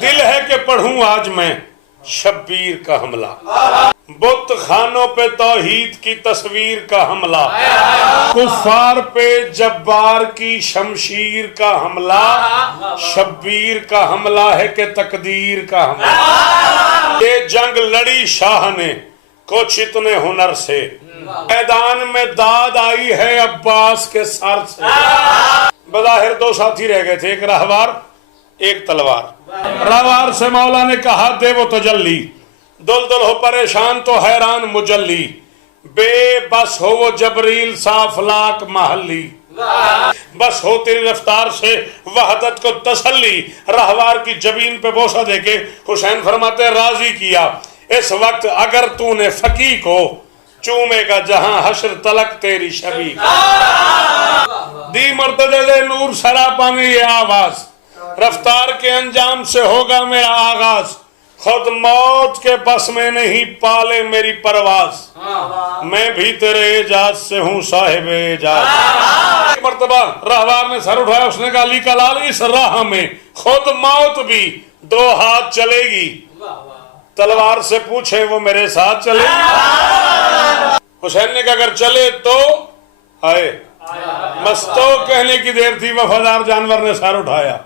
دل ہے کہ پڑھوں آج میں شبیر کا حملہ، بت خانوں پہ توحید کی تصویر کا حملہ، کفار پہ جبار کی شمشیر کا حملہ، شبیر کا حملہ ہے کہ تقدیر کا حملہ۔ یہ جنگ لڑی شاہ نے کچھ اتنے ہنر سے، میدان میں داد آئی ہے عباس کے سر سے۔ بظاہر دو ساتھی رہ گئے تھے، ایک راہوار ایک تلوار۔ راہوار سے مولا نے کہا دے وہ تجلی، دلدل ہو پریشان تو حیران مجلی، بے بس ہو وہ جبریل صاف لاک محلی، بس ہو تیری رفتار سے وحدت کو تسلی۔ راہوار کی جبین پہ بوسہ دے کے حسین فرماتے راضی کیا، اس وقت اگر تو نے فقی کو چومے گا جہاں حشر تلک تیری شبی۔ دی مرتضی نور سراپا میں یہ آواز، رفتار کے انجام سے ہوگا میرا آغاز، خود موت کے بس میں نہیں پالے میری پرواز، میں بھی تیرے اعجاز سے ہوں صاحب اعجاز۔ ایک مرتبہ راہوار نے سر اٹھایا، اس نے کہا علی کا لال اس راہ میں خود موت بھی دو ہاتھ چلے گی، تلوار سے پوچھے وہ میرے ساتھ چلے گی۔ حسین نے کہا اگر چلے تو آئے، مستو کہنے کی دیر تھی، وفادار جانور نے سر اٹھایا،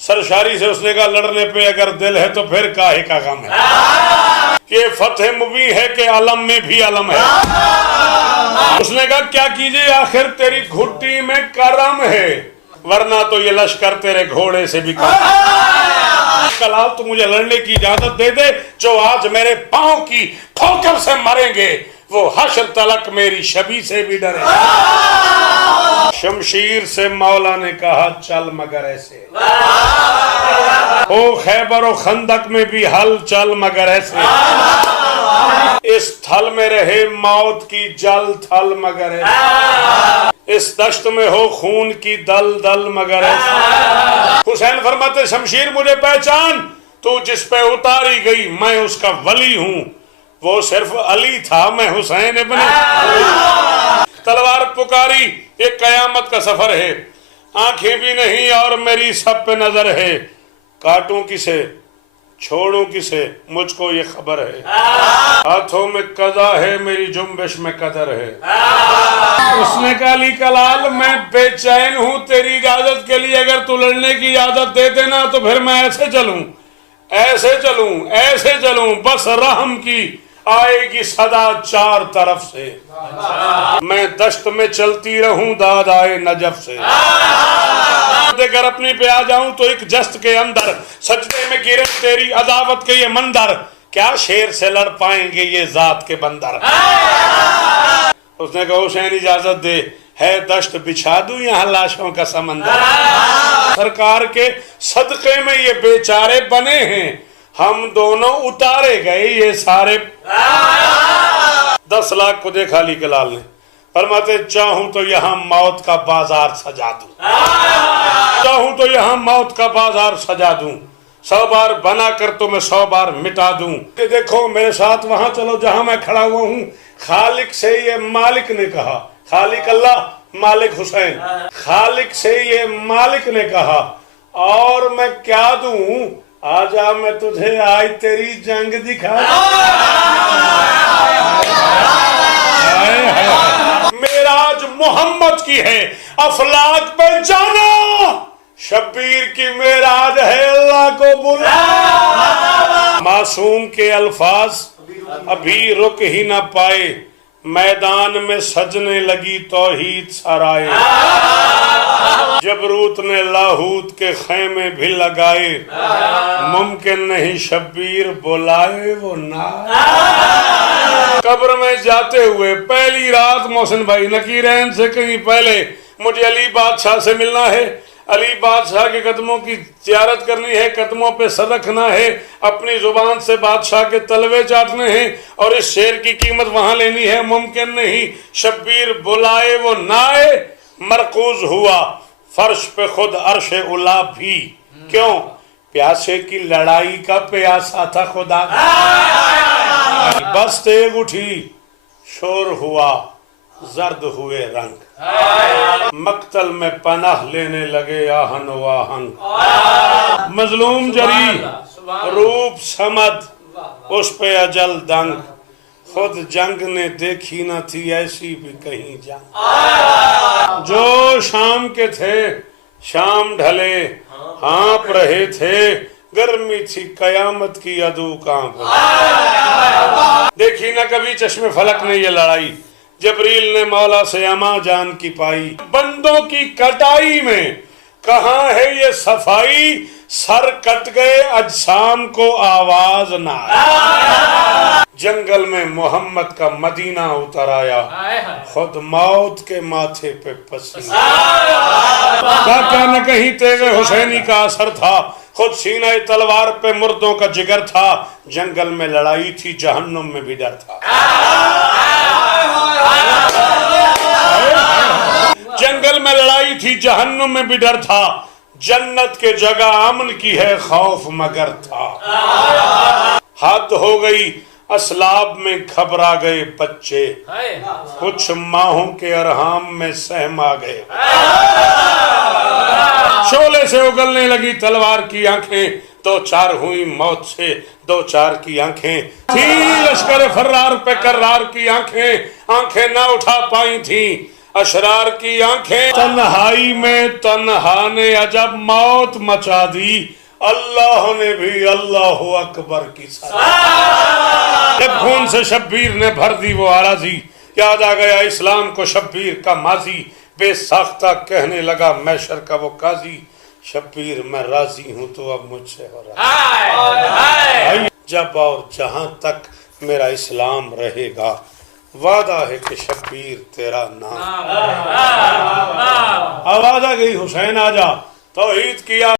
سرشاری سے اس نے کہا لڑنے پہ اگر دل ہے تو پھر کاہے کا غم ہے، یہ فتح مبین ہے کہ علم میں بھی علم ہے۔ اس نے کہا کیا کیجئے آخر تیری گھٹی میں کرم ہے، ورنہ تو یہ لشکر تیرے گھوڑے سے بھی کم۔ کلال تو مجھے لڑنے کی اجازت دے دے، جو آج میرے پاؤں کی ٹھوکر سے مریں گے وہ حشر تلک میری شبی سے بھی ڈرے۔ شمشیر سے مولا نے کہا چل مگر ایسے، او خیبر و خندق میں بھی ہل چل مگر ایسے، اس تھل میں رہے موت کی جل تھل مگر ایسے، اس دشت میں ہو خون کی دل دل مگر ایسے۔ حسین فرماتے شمشیر مجھے پہچان، تو جس پہ اتاری گئی میں اس کا ولی ہوں، وہ صرف علی تھا میں حسین ابن۔ تلوار پکاری، یہ قیامت کا سفر ہے، آنکھیں بھی نہیں اور میری سب پہ نظر ہے، کاٹوں کسے چھوڑوں کسے مجھ کو یہ خبر ہے، ہاتھوں میں قضا ہے میری جنبش میں قدر ہے۔ اس نے کہا علی کلال میں بے چین ہوں تیری اجازت کے لیے، اگر تو لڑنے کی اجازت دے دینا تو پھر میں ایسے چلوں ایسے چلوں ایسے چلوں، بس رحم کی آئے گی صدا چار طرف سے، میں دشت میں چلتی رہوں داد آئے نجف سے، اگر اپنی پہ آ جاؤں تو ایک جست کے اندر سجدے میں گرے تیری عداوت کے یہ مندر، کیا شیر سے لڑ پائیں گے یہ ذات کے بندر۔ اس نے کہا حسین اجازت دے، ہے دشت بچھا دوں یہاں لاشوں کا سمندر، سرکار کے صدقے میں یہ بیچارے بنے ہیں، ہم دونوں اتارے گئے یہ سارے۔ 10 لاکھ کو دیکھا علی کے لال نے، فرماتے چاہوں تو یہاں موت کا بازار سجا دوں، چاہوں تو یہاں موت کا بازار سجا دوں، 100 بار بنا کر تو میں 100 بار مٹا دوں، کہ دیکھو میرے ساتھ وہاں چلو جہاں میں کھڑا ہوا ہوں، خالق سے یہ مالک نے کہا، خالق اللہ مالک حسین، خالق سے یہ مالک نے کہا، اور میں کیا دوں، آجا میں تجھے آج تیری جنگ دکھا، معراج محمد کی ہے افلاک پہ جانا، شبیر کی معراج ہے اللہ کو بلا۔ معصوم کے الفاظ ابھی رک ہی نہ پائے، میدان میں سجنے لگی توحید سرائے، جبروت نے لاہوت کے خیمے بھی لگائے، ممکن نہیں شبیر بلائے وہ نہ۔ قبر میں جاتے ہوئے پہلی رات محسن بھائی نکیرین سے کہیں پہلے مجھے علی بادشاہ سے ملنا ہے، علی بادشاہ کے قدموں کی زیارت کرنی ہے، قدموں پہ سر رکھنا ہے، اپنی زبان سے بادشاہ کے تلوے چاٹنے ہیں، اور اس شعر کی قیمت وہاں لینی ہے، ممکن نہیں شبیر بلائے وہ نہ آئے، مرکوز ہوا فرش پہ خود عرش اولا بھی، کیوں؟ پیاسے کی لڑائی کا پیاسا تھا خدا، بس تیغ اٹھی شور ہوا زرد ہوئے رنگ، مقتل میں پناہ لینے لگے آہن و آہنگ، مظلوم جری روپ سمد اس پہ اجل دنگ، خود جنگ نے دیکھی نہ تھی ایسی بھی کہیں جنگ، جو شام کے تھے شام ڈھلے ہانپ رہے تھے، گرمی تھی قیامت کی عدو کانپ دیکھی نہ کبھی چشم فلک نے یہ لڑائی، جبریل نے مولا سے اما جان کی پائی، بندوں کی کٹائی میں کہاں ہے یہ صفائی، سر کٹ گئے اجسام کو آواز نہ آئی، جنگل میں محمد کا مدینہ اتر آیا، خود موت کے ماتھے پہ پسینہ، کہا نہ کہیں تیغ حسینی کا اثر تھا، خود سینہ تلوار پہ مردوں کا جگر تھا، جنگل میں لڑائی تھی جہنم میں بھی ڈر تھا، جنگل میں لڑائی تھی جہنم میں بھی ڈر تھا، جنت کے جگہ امن کی ہے خوف مگر تھا، حد ہو گئی اسلاب میں گھبرا گئے بچے، کچھ ماہوں کے ارحام میں سہم آ گئے، شعلے سے اگلنے لگی تلوار کی آنکھیں، دو چار ہوئی موت سے دو چار کی آنکھیں، تھی لشکر فرار پہ کرار کی آنکھیں، آنکھیں نہ اٹھا پائی تھیں اشرار کی آنکھیں، تنہائی میں تنہا نے عجب موت مچا دی، اللہ نے بھی اللہ اکبر کی صدا، جب خون سے شبیر نے بھر دی وہ آراضی، یاد آ گیا اسلام کو شبیر کا ماضی، بے ساختہ کہنے لگا محشر کا وہ قاضی، شبیر میں راضی ہوں تو اب مجھ سے ہو رہا ہے، جب اور جہاں تک میرا اسلام رہے گا، وعدہ ہے کہ شبیر تیرا نام، آواز آ گئی حسین آجا، توحید کیا